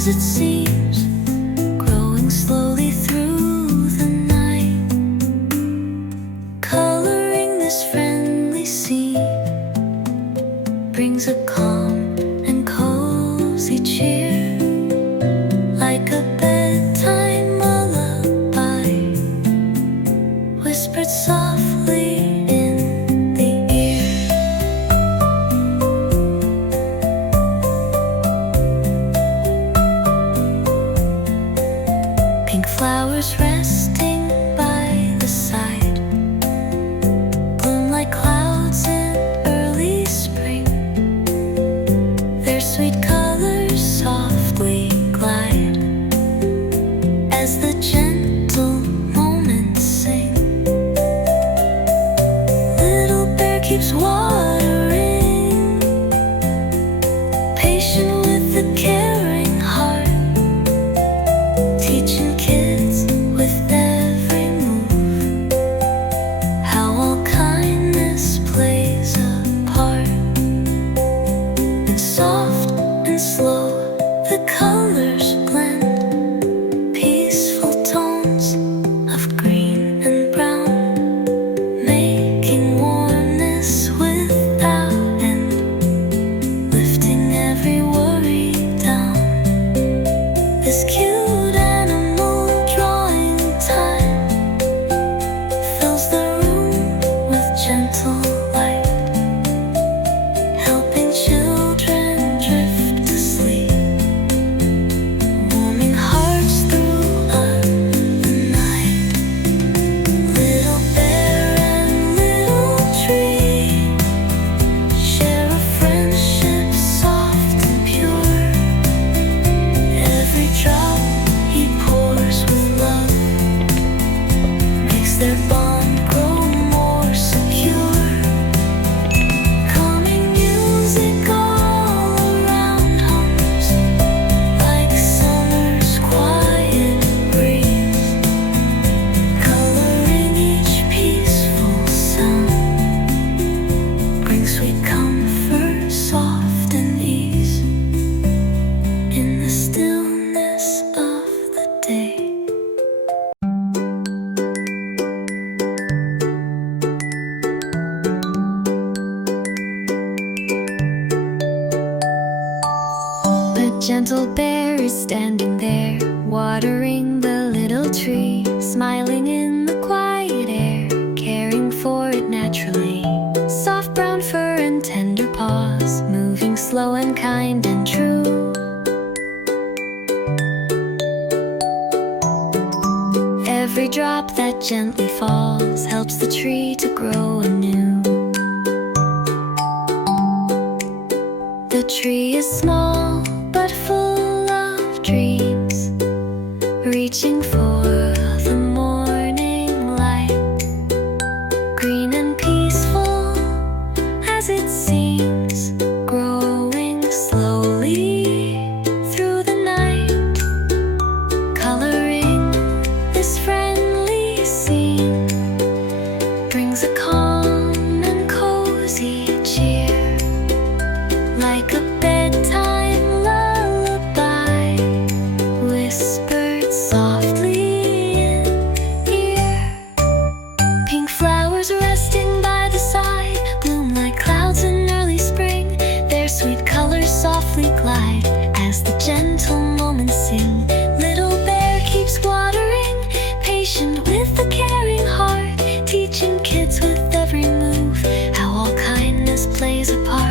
as it seems, growing slowly through the night, coloring this friendly scene brings a calm and cozy cheer, like a bedtime lullaby whispered softly in the ear. Pink flowers resting by the side bloom like clouds in early spring. Their sweet colors softly glide as the gentle moments sing. Little bear keeps watering, patient with the caring heart, teaching kids with every move how all kindness plays a part. And soft and slow the colors blend, peaceful tones of green and brown, making warmness without end, lifting every worry down. This cute animal drawing time fills the room with gentle light, helping children drift to sleep, warming hearts throughout the night. Little bear and little tree share a friendship soft and pure. Every drop he pours with love makes their bond grow more secure. Calming music all around hums like summer's quiet breeze, coloring each peaceful sound brings sweet comfort, soft and ease in the stillness of the day. The gentle bear is standing there, watering the little tree, smiling in the quiet air, caring for it naturally. Soft brown fur and tender paws, moving slow and kind and true. Every drop that gently falls helps the tree to grow anew. The tree is small but full of dreams, reaching for the morning light, green and peaceful as it seems, growing slowly through the night, coloring this friendly scene brings a calm and cozy cheer, like a bedtime lullaby whispered softly in ear. Pink flowers resting by the side bloom like clouds in early spring. Their sweet colors softly glide as the gentle moments sing. Little bear keeps watering, patient with a caring heart, teaching kids with every move how all kindness plays a part.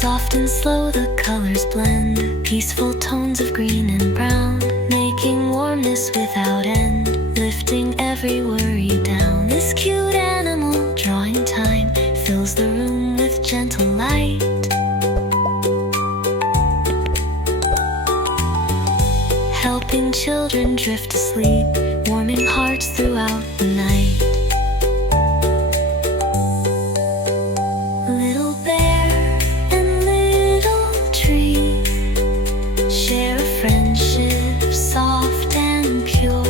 Soft and slow the colors blend, peaceful tones of green and brown, making warmness without end, lifting every worry down. This cute animal drawing time fills the room with gentle light, helping children drift to sleep, warming hearts throughout the night. Little bear and little tree share a friendship soft and pure.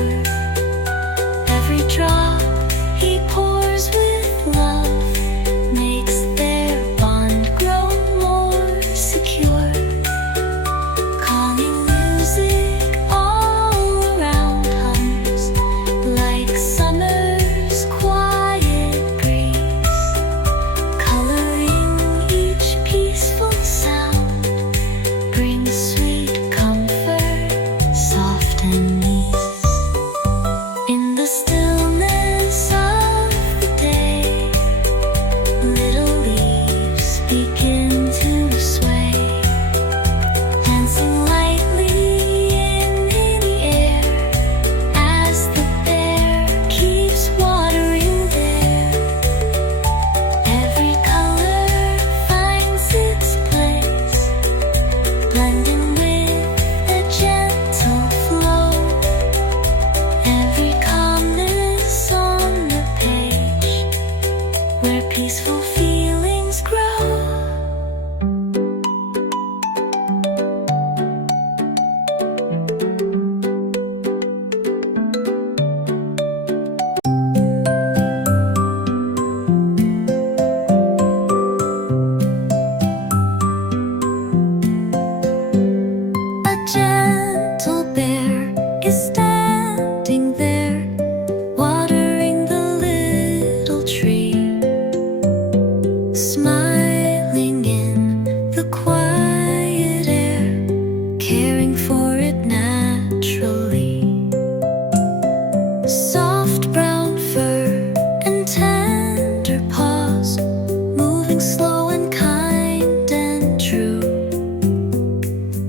Soft brown fur and tender paws, moving slow and kind and true.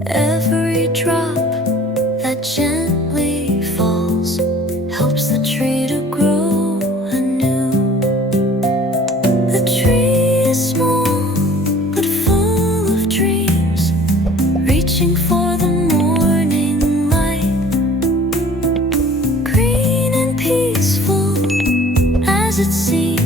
Every drop that gently falls helps the tree to grow anew. The tree is small but full of dreams, reaching for the morning light. Green and peaceful as it seems,